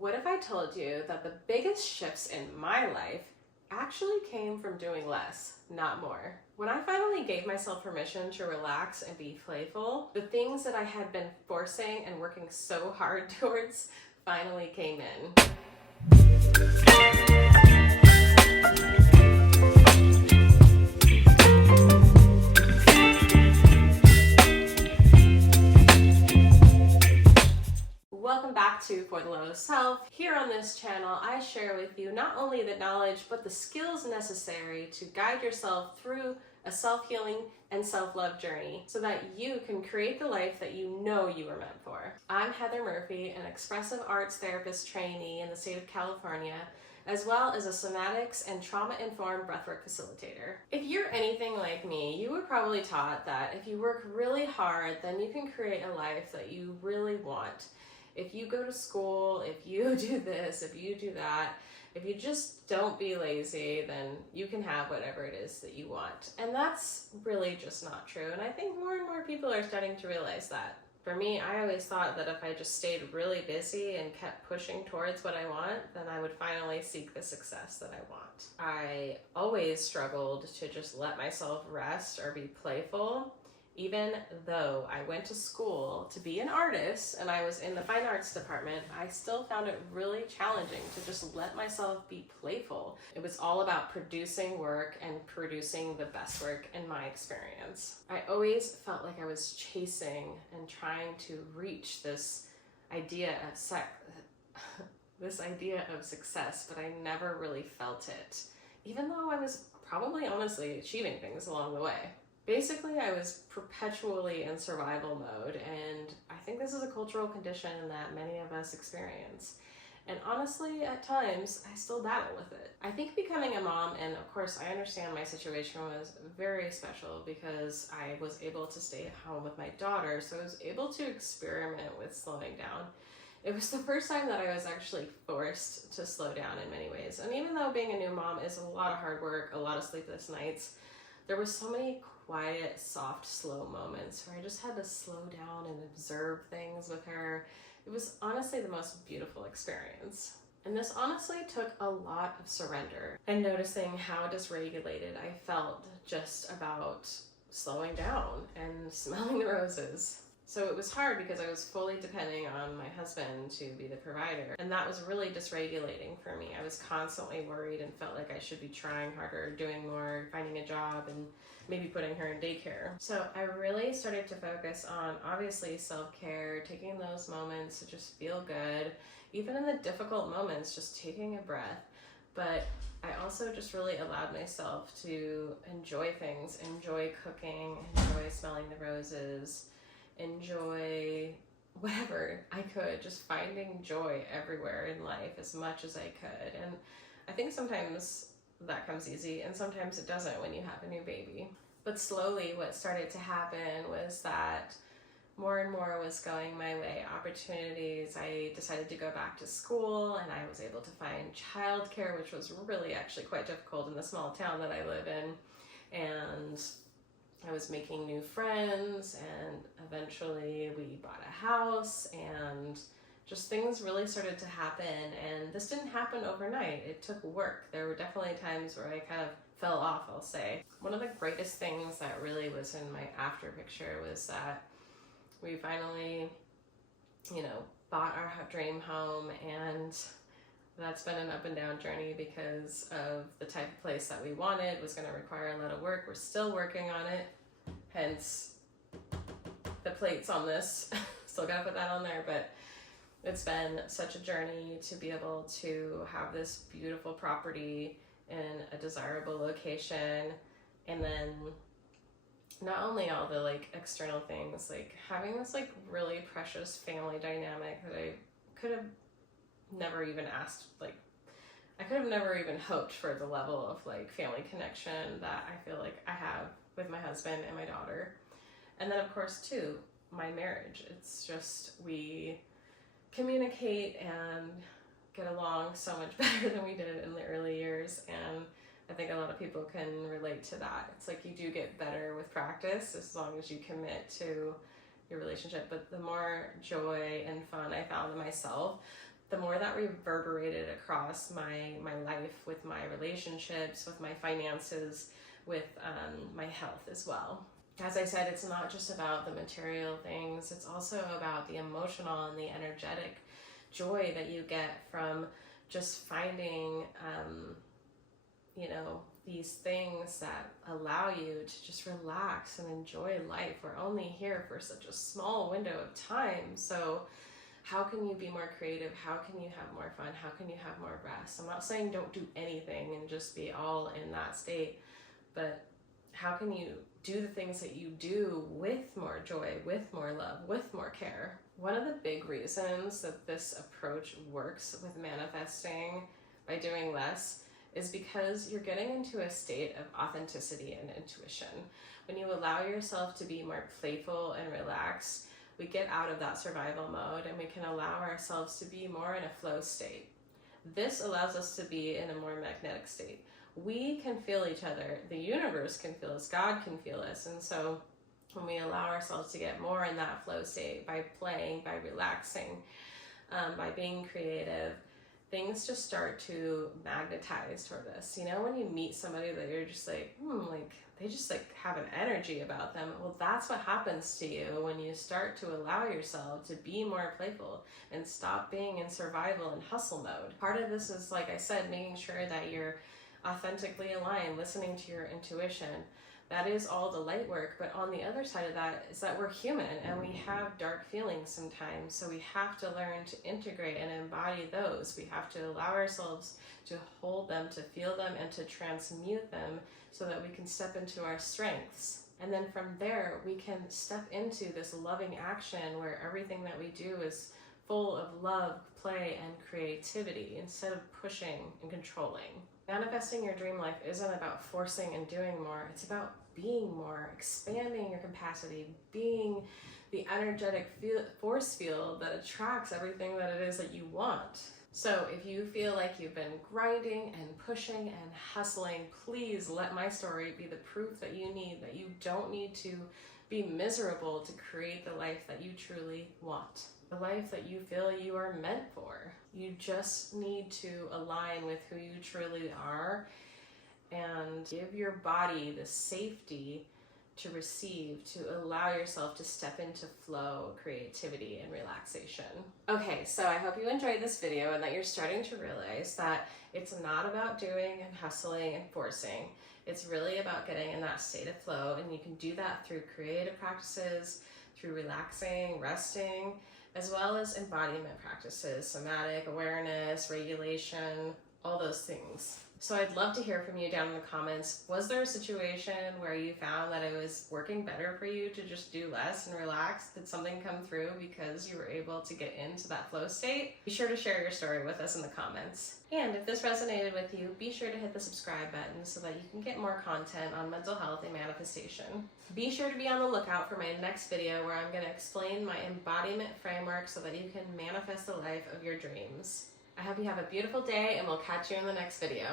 What if I told you that the biggest shifts in my life actually came from doing less, not more? When I finally gave myself permission to relax and be playful, the things that I had been forcing and working so hard towards finally came in. Welcome back to For the Love of Self. Here on this channel, I share with you not only the knowledge, but the skills necessary to guide yourself through a self-healing and self-love journey so that you can create the life that you know you were meant for. I'm Heather Murphy, an expressive arts therapist trainee in the state of California, as well as a somatics and trauma-informed breathwork facilitator. If you're anything like me, you were probably taught that if you work really hard, then you can create a life that you really want. If you go to school, if you do this, if you do that, if you just don't be lazy, then you can have whatever it is that you want. And that's really just not true. And I think more and more people are starting to realize that. For me, I always thought that if I just stayed really busy and kept pushing towards what I want, then I would finally seek the success that I want. I always struggled to just let myself rest or be playful. Even though I went to school to be an artist and I was in the fine arts department, I still found it really challenging to just let myself be playful. It was all about producing work and producing the best work in my experience. I always felt like I was chasing and trying to reach this idea of success, but I never really felt it, even though I was probably honestly achieving things along the way. Basically, I was perpetually in survival mode, and I think this is a cultural condition that many of us experience. And honestly, at times, I still battle with it. I think becoming a mom, and of course, I understand my situation was very special because I was able to stay at home with my daughter, so I was able to experiment with slowing down. It was the first time that I was actually forced to slow down in many ways. And even though being a new mom is a lot of hard work, a lot of sleepless nights, there were so many quiet, soft, slow moments where I just had to slow down and observe things with her. It was honestly the most beautiful experience. And this honestly took a lot of surrender and noticing how dysregulated I felt just about slowing down and smelling the roses. So it was hard because I was fully depending on my husband to be the provider. And that was really dysregulating for me. I was constantly worried and felt like I should be trying harder, doing more, finding a job, and maybe putting her in daycare. So I really started to focus on obviously self-care, taking those moments to just feel good, even in the difficult moments, just taking a breath. But I also just really allowed myself to enjoy things, enjoy cooking, enjoy smelling the roses, enjoy whatever I could, just finding joy everywhere in life as much as I could. And I think sometimes that comes easy and sometimes it doesn't when you have a new baby. But slowly what started to happen was that more and more was going my way. Opportunities, I decided to go back to school and I was able to find childcare, which was really actually quite difficult in the small town that I live in. And I was making new friends, and eventually we bought a house, and just things really started to happen. And this didn't happen overnight. It took work. There were definitely times where I kind of fell off, I'll say. One of the greatest things that really was in my after picture was that we finally, bought our dream home, and that's been an up and down journey because of the type of place that we wanted. It was going to require a lot of work. We're still working on it, hence the plates on this. Still got to put that on there, but it's been such a journey to be able to have this beautiful property in a desirable location, and then not only all the external things, having this really precious family dynamic that I could have never even asked, I could have never even hoped for the level of family connection that I feel like I have with my husband and my daughter. And then of course too, my marriage. It's just, we communicate and get along so much better than we did in the early years, and I think a lot of people can relate to that. It's you do get better with practice as long as you commit to your relationship. But the more joy and fun I found in myself, the more that reverberated across my life, with my relationships, with my finances, with my health as well. As I said, it's not just about the material things, it's also about the emotional and the energetic joy that you get from just finding, these things that allow you to just relax and enjoy life. We're only here for such a small window of time, so how can you be more creative? How can you have more fun? How can you have more rest? I'm not saying don't do anything and just be all in that state, but how can you do the things that you do with more joy, with more love, with more care? One of the big reasons that this approach works with manifesting by doing less is because you're getting into a state of authenticity and intuition. When you allow yourself to be more playful and relaxed, we get out of that survival mode and we can allow ourselves to be more in a flow state. This allows us to be in a more magnetic state. We can feel each other, the universe can feel us, God can feel us, and so when we allow ourselves to get more in that flow state by playing, by relaxing, by being creative, things just start to magnetize toward us. You know, when you meet somebody that you're just like, they just like have an energy about them. Well, that's what happens to you when you start to allow yourself to be more playful and stop being in survival and hustle mode. Part of this is, like I said, making sure that you're authentically aligned, listening to your intuition. That is all the light work, but on the other side of that is that we're human and we have dark feelings sometimes, so we have to learn to integrate and embody those. We have to allow ourselves to hold them, to feel them, and to transmute them so that we can step into our strengths. And then from there, we can step into this loving action where everything that we do is full of love, play, and creativity instead of pushing and controlling. Manifesting your dream life isn't about forcing and doing more. It's about being more, expanding your capacity, being the energetic force field that attracts everything that it is that you want. So if you feel like you've been grinding and pushing and hustling, please let my story be the proof that you need, that you don't need to be miserable to create the life that you truly want, the life that you feel you are meant for. You just need to align with who you truly are and give your body the safety to receive, to allow yourself to step into flow, creativity, and relaxation. Okay, so I hope you enjoyed this video and that you're starting to realize that it's not about doing and hustling and forcing. It's really about getting in that state of flow, and you can do that through creative practices, through relaxing, resting, as well as embodiment practices, somatic awareness, regulation, all those things. So I'd love to hear from you down in the comments. Was there a situation where you found that it was working better for you to just do less and relax? Did something come through because you were able to get into that flow state? Be sure to share your story with us in the comments. And if this resonated with you, be sure to hit the subscribe button so that you can get more content on mental health and manifestation. Be sure to be on the lookout for my next video where I'm going to explain my embodiment framework so that you can manifest the life of your dreams. I hope you have a beautiful day, and we'll catch you in the next video.